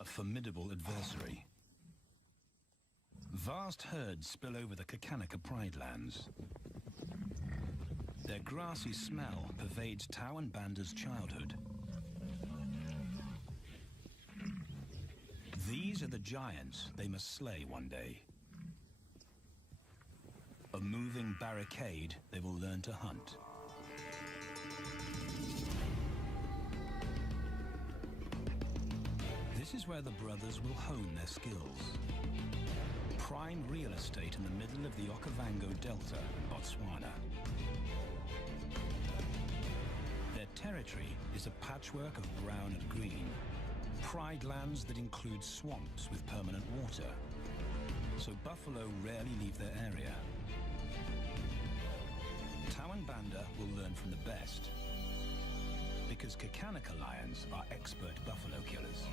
A formidable adversary. Vast herds spill over the Kakanika Pride lands. Their grassy smell pervades Tau and Banda's childhood. These are the giants they must slay one day. A moving barricade they will learn to hunt. This is where the brothers will hone their skills. Prime real estate in the middle of the Okavango Delta, Botswana. Their territory is a patchwork of brown and green, Pride lands that include swamps with permanent water, so buffalo rarely leave their area. Tao and Banda will learn from the best, because Kakanaka lions are expert buffalo killers.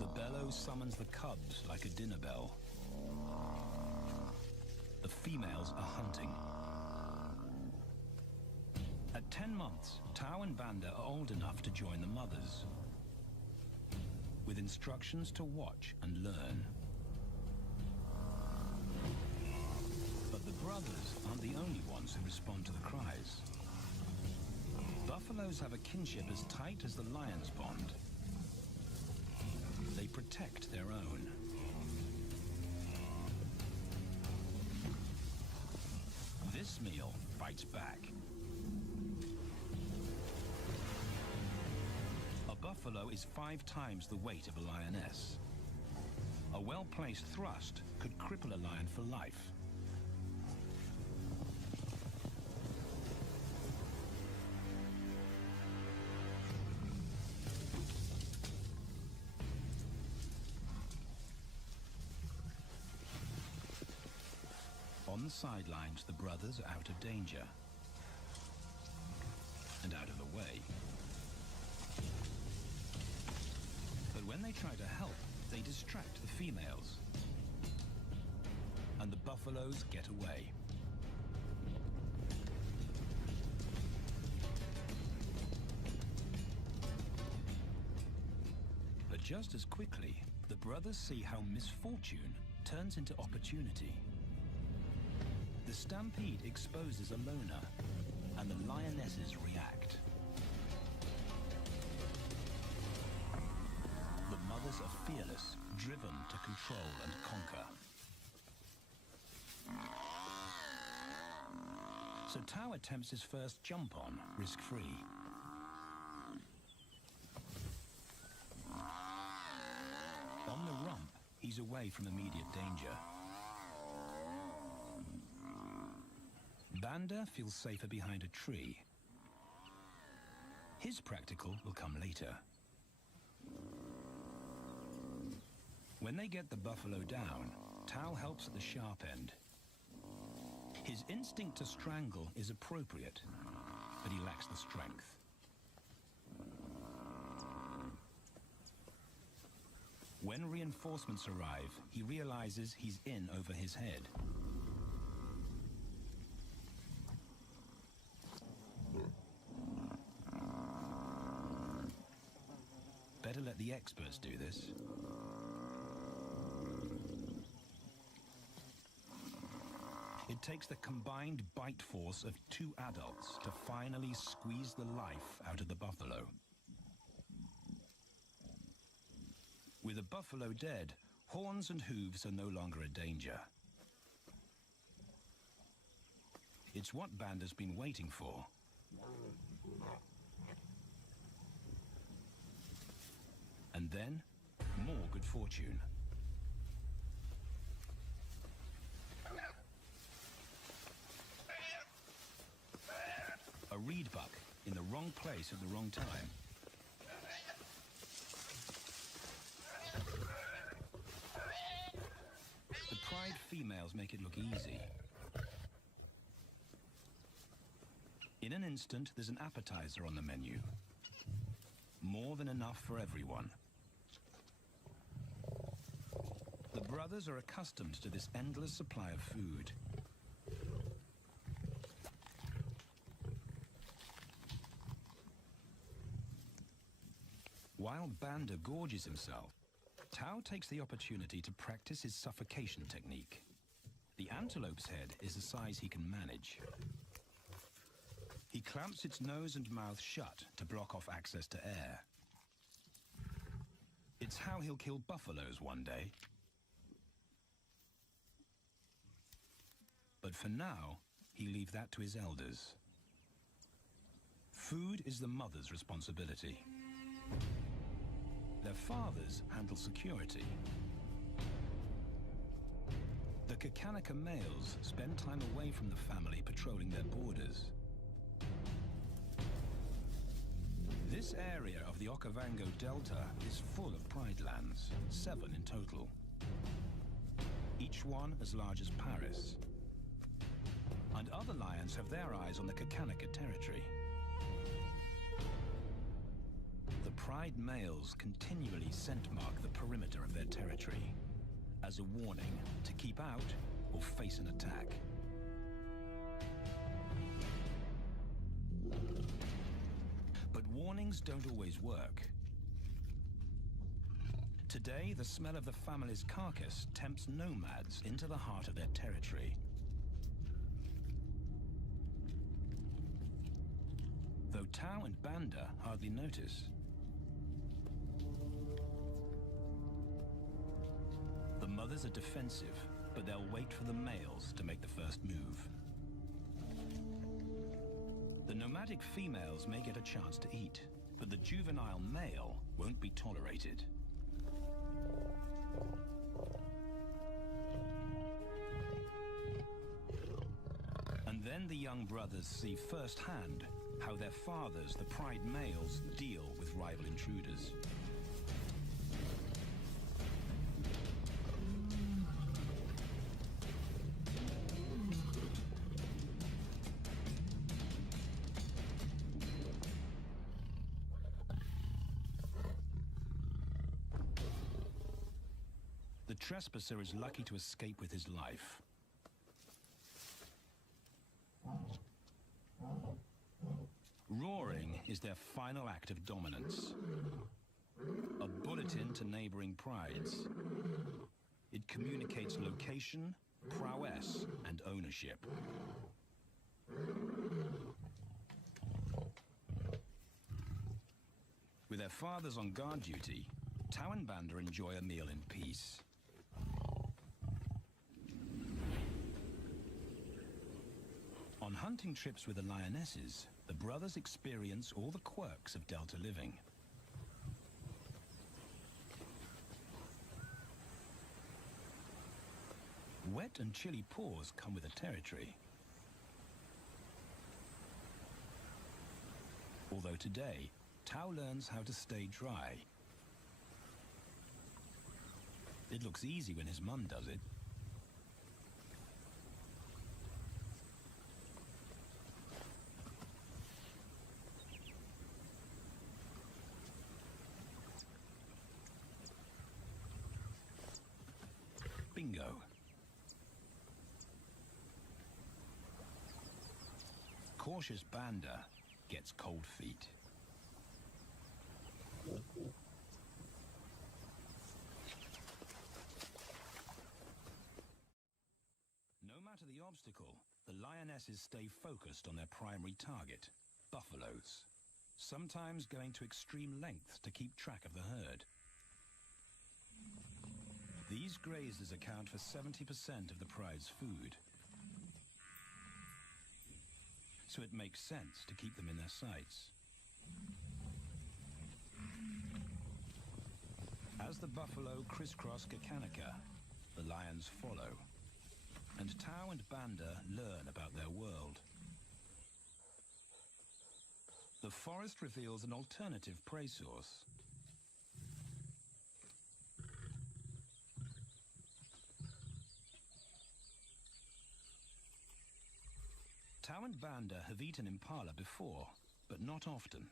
The bellow summons the cubs like a dinner bell. The females are hunting. At 10 months, Tao and Banda are old enough to join the mothers, with instructions to watch and learn. But the brothers aren't the only ones who respond to the cries. Buffaloes have a kinship as tight as the lions' bond. They protect their own. This meal fights back. A buffalo is 5 times the weight of a lioness. A well-placed thrust could cripple a lion for life. On the sidelines, the brothers are out of danger and out of the way. But when they try to help, they distract the females, and the buffaloes get away. But just as quickly, the brothers see how misfortune turns into opportunity. The stampede exposes a loner, and the lionesses react. The mothers are fearless, driven to control and conquer. So Tao attempts his first jump on, risk-free. On the rump, he's away from immediate danger. Banda feels safer behind a tree. His practical will come later. When they get the buffalo down, Tao helps at the sharp end. His instinct to strangle is appropriate, but he lacks the strength. When reinforcements arrive, he realizes he's in over his head. Better let the experts do this. It takes the combined bite force of 2 adults to finally squeeze the life out of the buffalo. With a buffalo dead, horns and hooves are no longer a danger. It's what Banda's been waiting for. And then, more good fortune. A reed buck in the wrong place at the wrong time. The pride females make it look easy. In an instant, there's an appetizer on the menu. More than enough for everyone. The brothers are accustomed to this endless supply of food. While Banda gorges himself, Tao takes the opportunity to practice his suffocation technique. The antelope's head is a size he can manage. He clamps its nose and mouth shut to block off access to air. It's how he'll kill buffaloes one day. But for now, he leaves that to his elders. Food is the mother's responsibility. Their fathers handle security. The The Kakanaka males spend time away from the family patrolling their borders. This area of the Okavango Delta is full of pride lands, 7 in total. Each one as large as Paris. And other lions have their eyes on the Kakanaka territory. The pride males continually scent mark the perimeter of their territory as a warning to keep out or face an attack. But warnings don't always work. Today, the smell of the family's carcass tempts nomads into the heart of their territory. Though Tao and Banda hardly notice. The mothers are defensive, but they'll wait for the males to make the first move. The nomadic females may get a chance to eat, but the juvenile male won't be tolerated. And then the young brothers see firsthand how their fathers, the pride males, deal with rival intruders. The trespasser is lucky to escape with his life. Roaring is their final act of dominance. A bulletin to neighboring prides. It communicates location, prowess, and ownership. With their fathers on guard duty, Tao and Banda enjoy a meal in peace. On hunting trips with the lionesses, the brothers experience all the quirks of Delta living. Wet and chilly paws come with the territory. Although today, Tao learns how to stay dry. It looks easy when his mum does it. Bingo. Cautious Banda gets cold feet. No matter the obstacle, the lionesses stay focused on their primary target, buffaloes, sometimes going to extreme lengths to keep track of the herd. These grazers account for 70% of the pride's food. So it makes sense to keep them in their sights. As the buffalo crisscross Kakanaka, the lions follow. And Tao and Banda learn about their world. The forest reveals an alternative prey source. Tao and Banda have eaten impala before, but not often.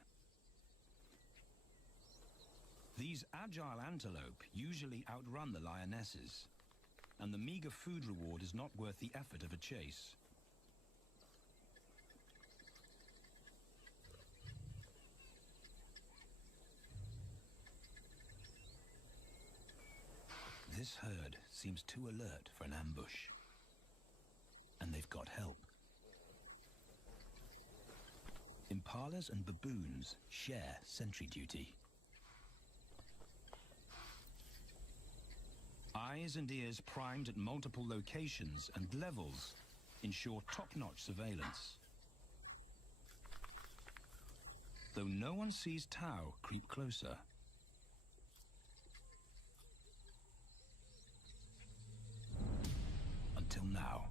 These agile antelope usually outrun the lionesses, and the meager food reward is not worth the effort of a chase. This herd seems too alert for an ambush, and they've got help. Impalas and baboons share sentry duty. Eyes and ears primed at multiple locations and levels ensure top-notch surveillance. Though no one sees Tao creep closer. till now.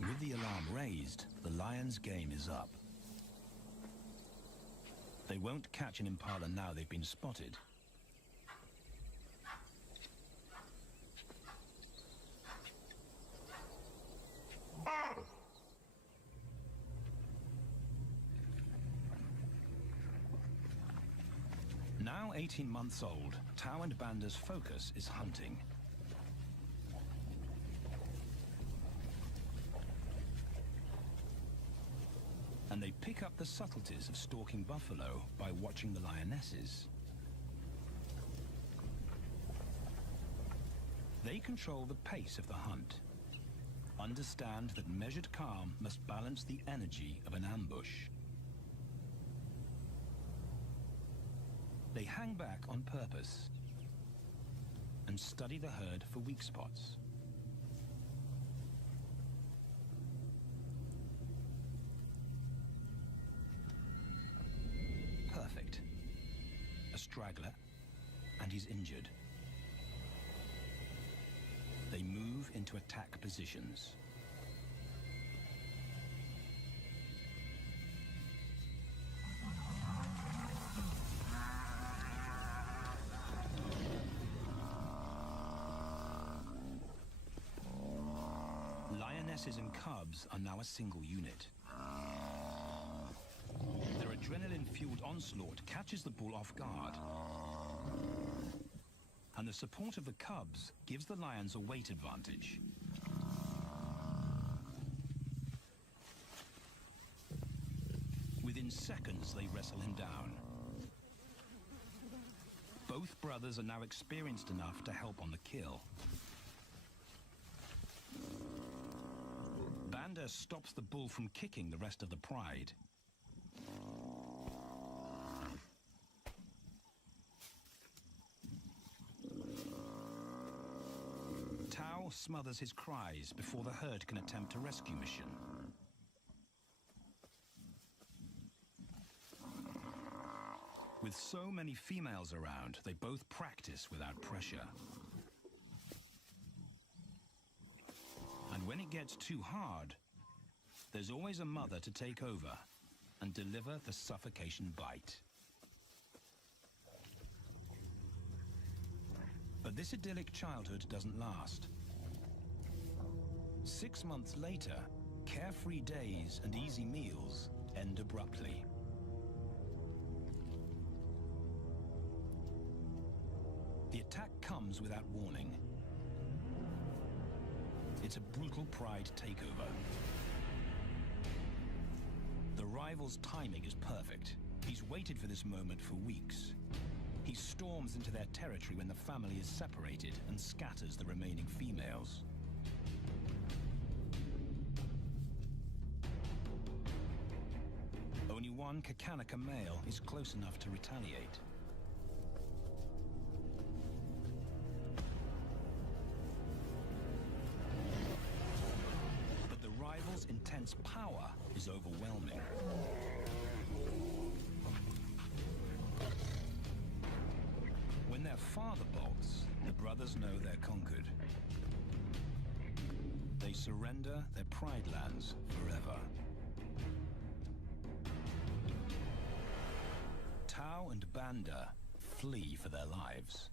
With the alarm raised, the lions' game is up. They won't catch an impala now they've been spotted. Now 18 months old, Tao and Banda's focus is hunting. And they pick up the subtleties of stalking buffalo by watching the lionesses. They control the pace of the hunt, understand that measured calm must balance the energy of an ambush. They hang back on purpose and study the herd for weak spots. Perfect. A straggler, and he's injured. They move into attack positions. Lionesses and cubs are now a single unit. Their adrenaline-fueled onslaught catches the bull off guard. And the support of the cubs gives the lions a weight advantage. Within seconds, they wrestle him down. Both brothers are now experienced enough to help on the kill. Banda stops the bull from kicking the rest of the pride. Tao smothers his cries before the herd can attempt a rescue mission. With so many females around, they both practice without pressure. And when it gets too hard, there's always a mother to take over and deliver the suffocation bite. But this idyllic childhood doesn't last. 6 months later, carefree days and easy meals end abruptly. The attack comes without warning. It's a brutal pride takeover. The rival's timing is perfect. He's waited for this moment for weeks. He storms into their territory when the family is separated and scatters the remaining females. Only one Kakanaka male is close enough to retaliate. But the rival's intense power is overwhelming. When their father bolts, the brothers know they're conquered. They surrender their pride lands forever. Tao and Banda flee for their lives.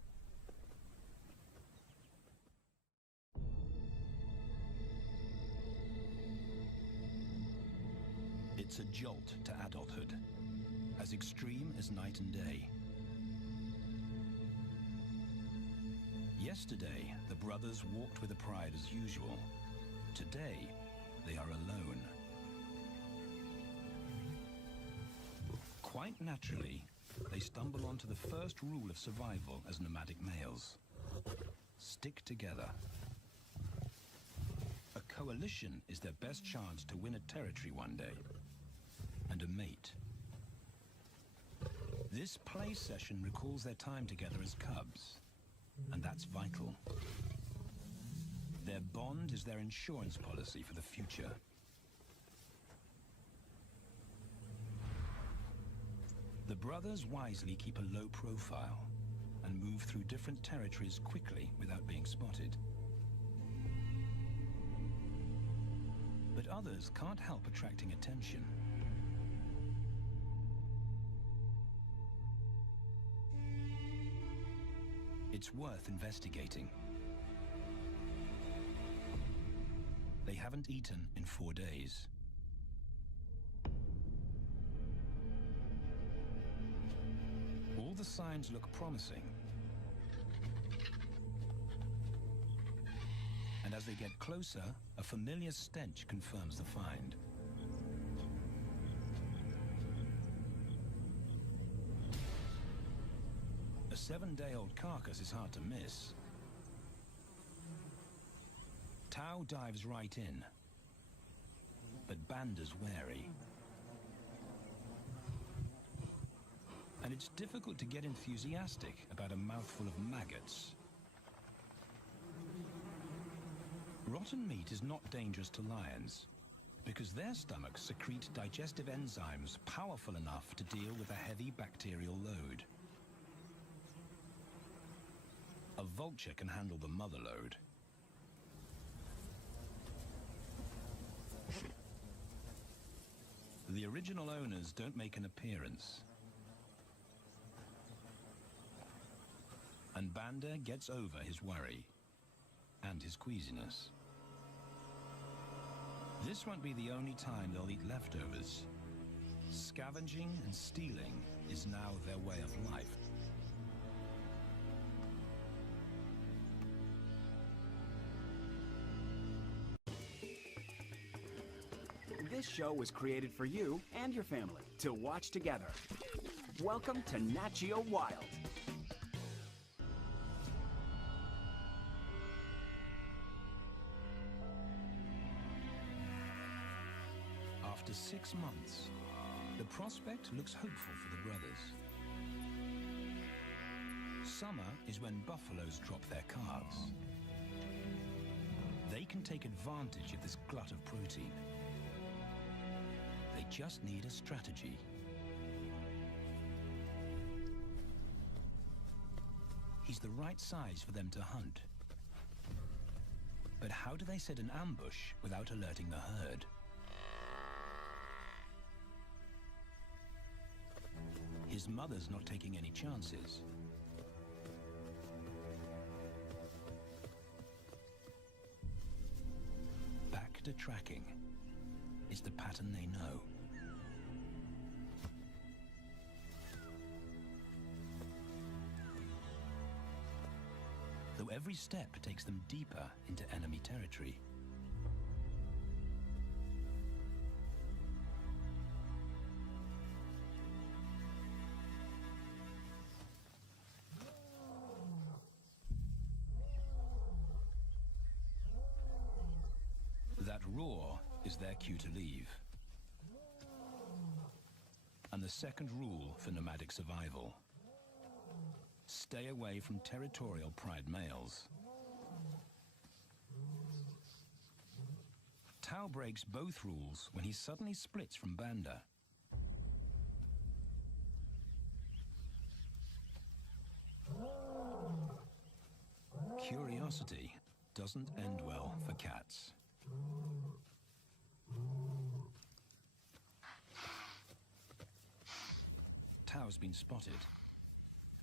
It's a jolt to adulthood, as extreme as night and day. Yesterday, the brothers walked with the pride as usual. Today, they are alone. Quite naturally, they stumble onto the first rule of survival as nomadic males. Stick together. A coalition is their best chance to win a territory one day. And a mate. This play session recalls their time together as cubs. And that's vital. Their bond is their insurance policy for the future. The brothers wisely keep a low profile and move through different territories quickly without being spotted. But others can't help attracting attention. It's worth investigating. They haven't eaten in 4 days. All the signs look promising. And as they get closer, a familiar stench confirms the find. A 7-day-old carcass is hard to miss. Tao dives right in, but Banda's wary. And it's difficult to get enthusiastic about a mouthful of maggots. Rotten meat is not dangerous to lions, because their stomachs secrete digestive enzymes powerful enough to deal with a heavy bacterial load. A vulture can handle the mother load. The original owners don't make an appearance. And Banda gets over his worry and his queasiness. This won't be the only time they'll eat leftovers. Scavenging and stealing is now their way of life. This show was created for you and your family to watch together. Welcome to Nat Geo Wild. After 6 months, the prospect looks hopeful for the brothers. Summer is when buffaloes drop their calves. They can take advantage of this glut of protein. They just need a strategy. He's the right size for them to hunt. But how do they set an ambush without alerting the herd? His mother's not taking any chances. Back to tracking is the pattern they know. Though every step takes them deeper into enemy territory. That roar is their cue to leave. And the second rule for nomadic survival: stay away from territorial pride males. Tao breaks both rules when he suddenly splits from Banda. Curiosity doesn't end well for cats. Tao's been spotted,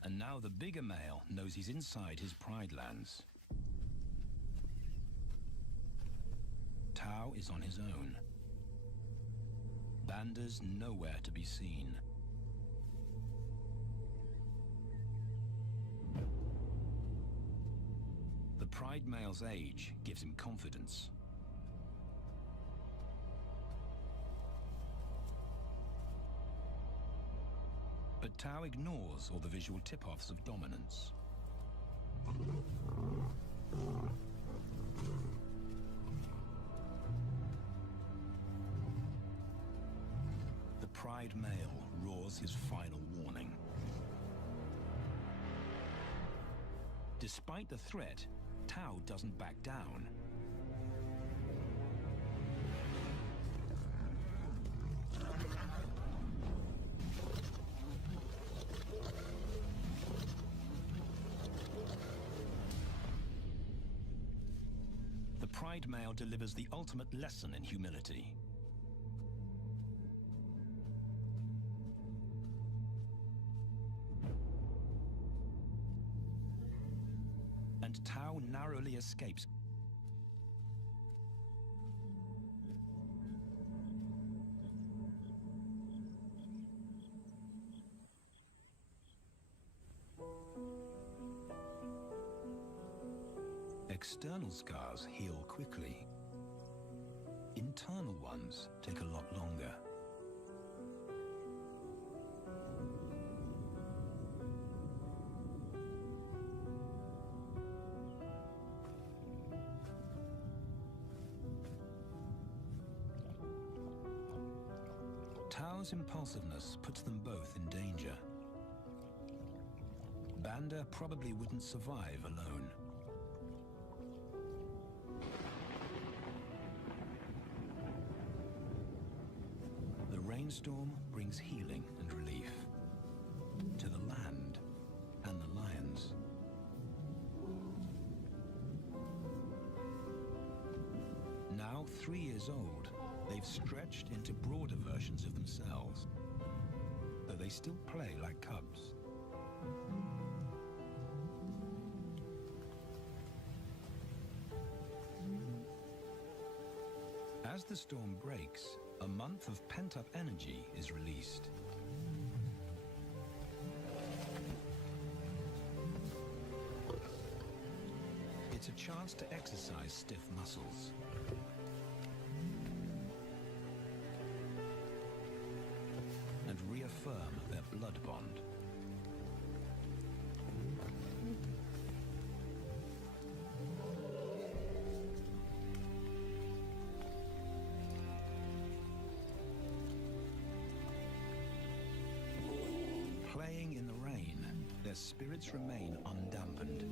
and now the bigger male knows he's inside his pride lands. Tao is on his own. Banda's nowhere to be seen. The pride male's age gives him confidence. But Tao ignores all the visual tip-offs of dominance. The pride male roars his final warning. Despite the threat, Tao doesn't back down. pied male delivers the ultimate lesson in humility. And Tao narrowly escapes. External scars heal quickly. Internal ones take a lot longer. Tao's impulsiveness puts them both in danger. Banda probably wouldn't survive alone. The rainstorm brings healing and relief to the land and the lions. Now 3 years old, they've stretched into broader versions of themselves, though they still play like cubs. As the storm breaks, a month of pent-up energy is released. It's a chance to exercise stiff muscles. And reaffirm their blood bond. Playing in the rain, their spirits remain undampened.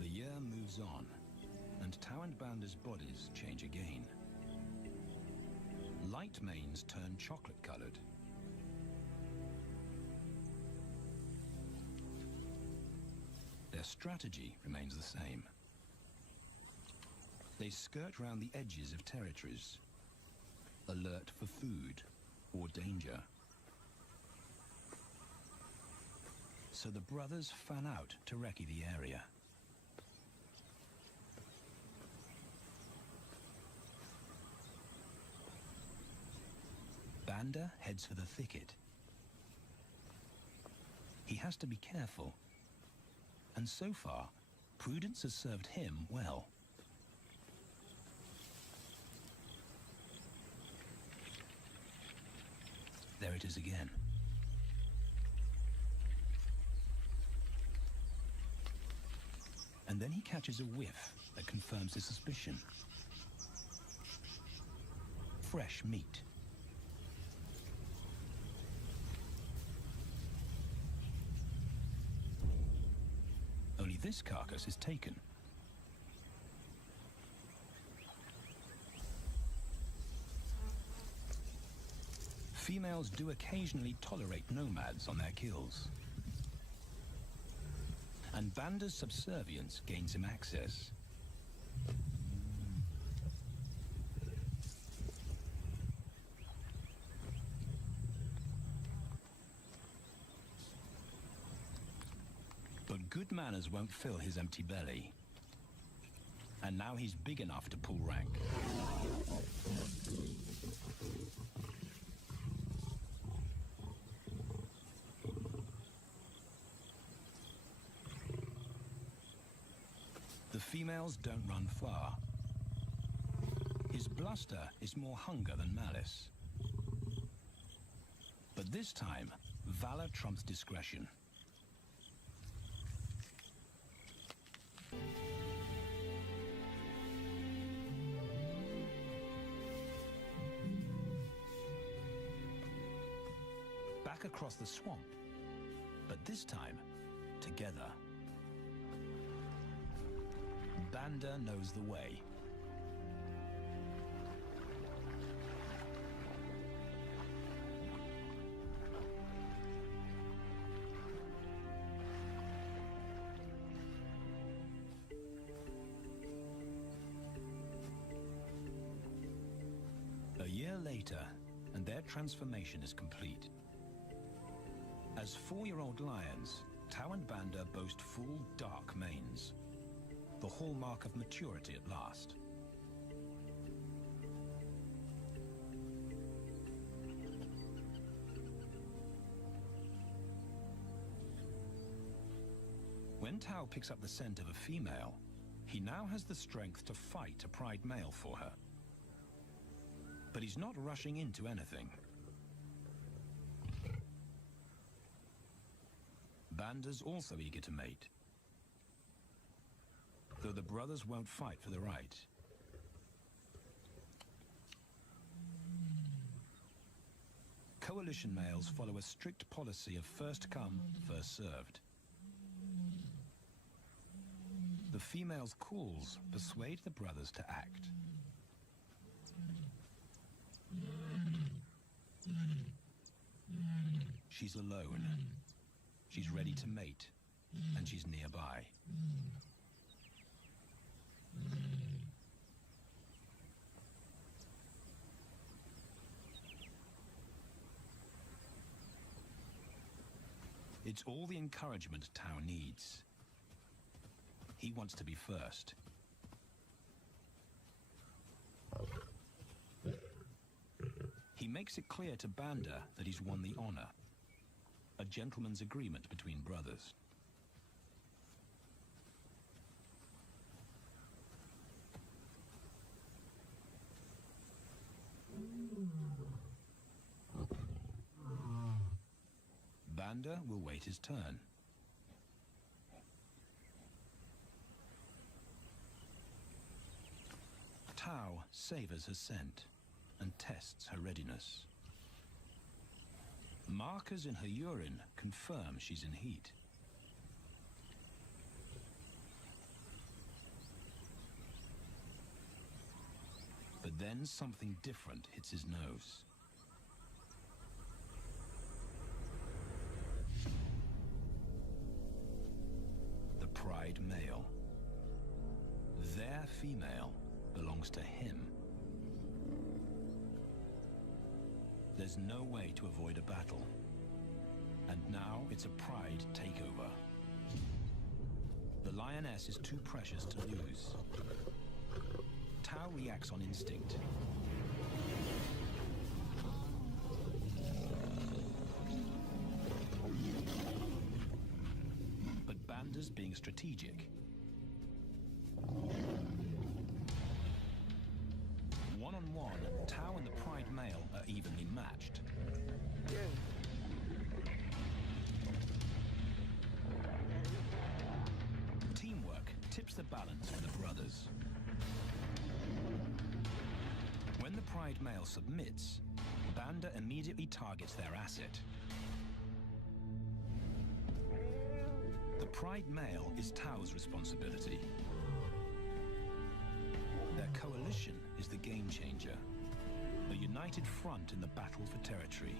The year moves on, and Tao and Banda's bodies change again. Light manes turn chocolate-colored. Their strategy remains the same. They skirt round the edges of territories, alert for food or danger. So the brothers fan out to recce the area. Banda heads for the thicket. He has to be careful, and so far, prudence has served him well. There it is again. And then he catches a whiff that confirms his suspicion. Fresh meat. Only this carcass is taken. Females do occasionally tolerate nomads on their kills. And Banda's subservience gains him access. But good manners won't fill his empty belly. And now he's big enough to pull rank. The females don't run far. His bluster is more hunger than malice. But this time, valor trumps discretion. Back across the swamp, But this time, together. Banda knows the way. A year later, and their transformation is complete. As 4-year-old lions, Tao and Banda boast full, dark manes, the hallmark of maturity at last. When Tao picks up the scent of a female, he now has the strength to fight a pride male for her. But he's not rushing into anything. Banda's also eager to mate, though the brothers won't fight for the right. Coalition males follow a strict policy of first come, first served. The female's calls persuade the brothers to act. She's alone. She's ready to mate, and she's nearby. It's all the encouragement Tao needs. He wants to be first. He makes it clear to Banda that he's won the honor, a gentleman's agreement between brothers. Banda will wait his turn. Tao savors her scent and tests her readiness. Markers in her urine confirm she's in heat. But then something different hits his nose. The pride male. Their female belongs to him. There's no way to avoid a battle. And now it's a pride takeover. The lioness is too precious to lose. Tao reacts on instinct. But Banda's being strategic. One-on-one, Tao and the pride male are evenly matched. Teamwork tips the balance for the brothers. When the pride male submits, Banda immediately targets their asset. The pride male is Tao's responsibility. Their coalition is the game changer, a united front in the battle for territory.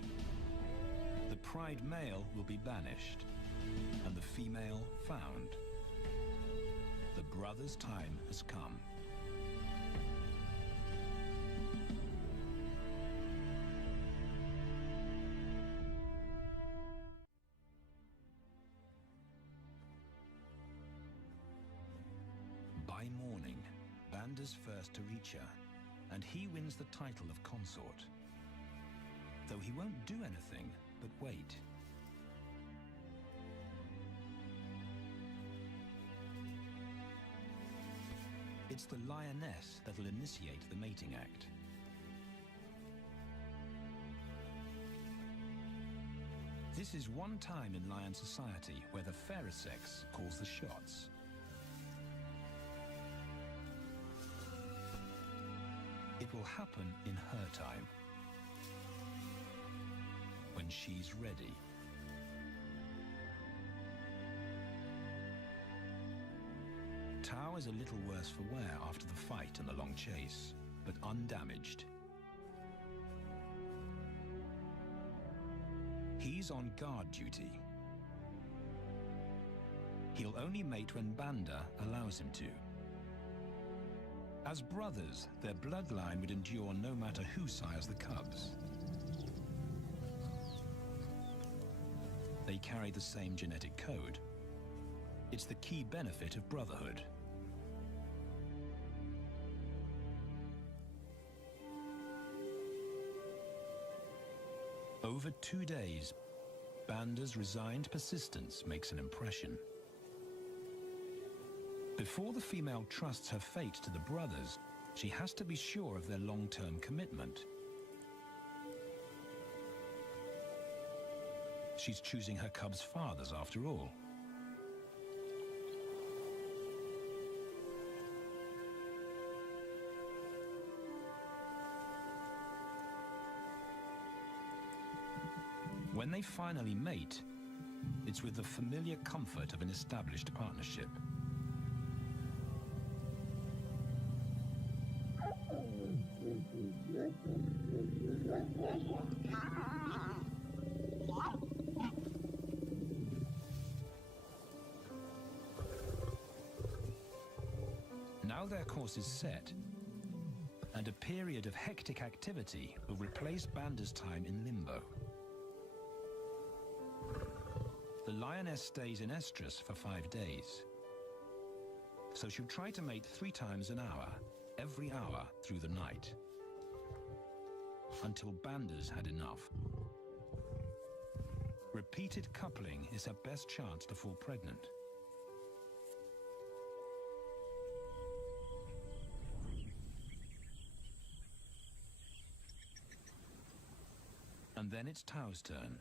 The pride male will be banished, and the female found. The brothers' time has come. By morning, Banda's first to reach her, and he wins the title of consort. Though he won't do anything but wait. It's the lioness that'll initiate the mating act. This is one time in lion society where the fairer sex calls the shots. It will happen in her time, when she's ready. is a little worse for wear after the fight and the long chase, but undamaged. He's on guard duty. He'll only mate when Banda allows him to. As brothers, their bloodline would endure no matter who sires the cubs. They carry the same genetic code. It's the key benefit of brotherhood. Over 2 days, Banda's resigned persistence makes an impression. Before the female trusts her fate to the brothers, she has to be sure of their long-term commitment. She's choosing her cubs' fathers after all. When they finally mate, it's with the familiar comfort of an established partnership. Now their course is set, and a period of hectic activity will replace Banda's time in limbo. The lioness stays in estrus for 5 days, so she'll try to mate 3 times an hour, every hour through the night, until Banda's had enough. Repeated coupling is her best chance to fall pregnant. And then it's Tao's turn.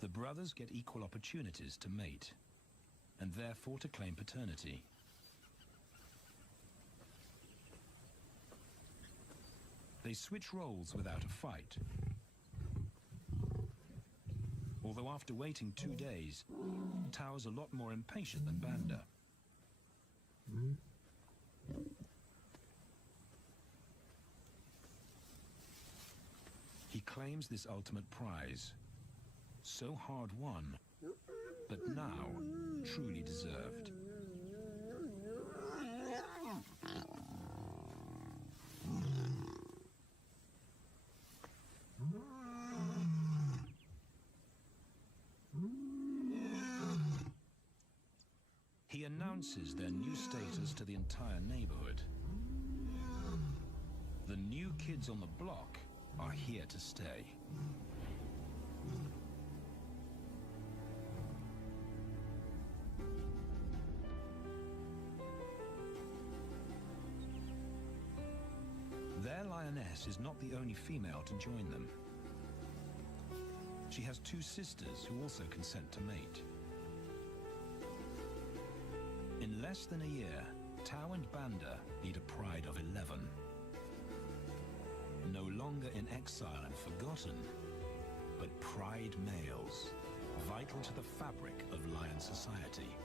The brothers get equal opportunities to mate, and therefore to claim paternity. They switch roles without a fight. Although after waiting 2 days, Tao's a lot more impatient than Banda. He claims this ultimate prize, so hard won, but now truly deserved. He announces their new status to the entire neighborhood. The new kids on the block are here to stay. Their lioness is not the only female to join them. She has 2 sisters who also consent to mate. In less than a year, Tao and Banda lead a pride of 11. No longer in exile and forgotten, but pride males, vital to the fabric of lion society.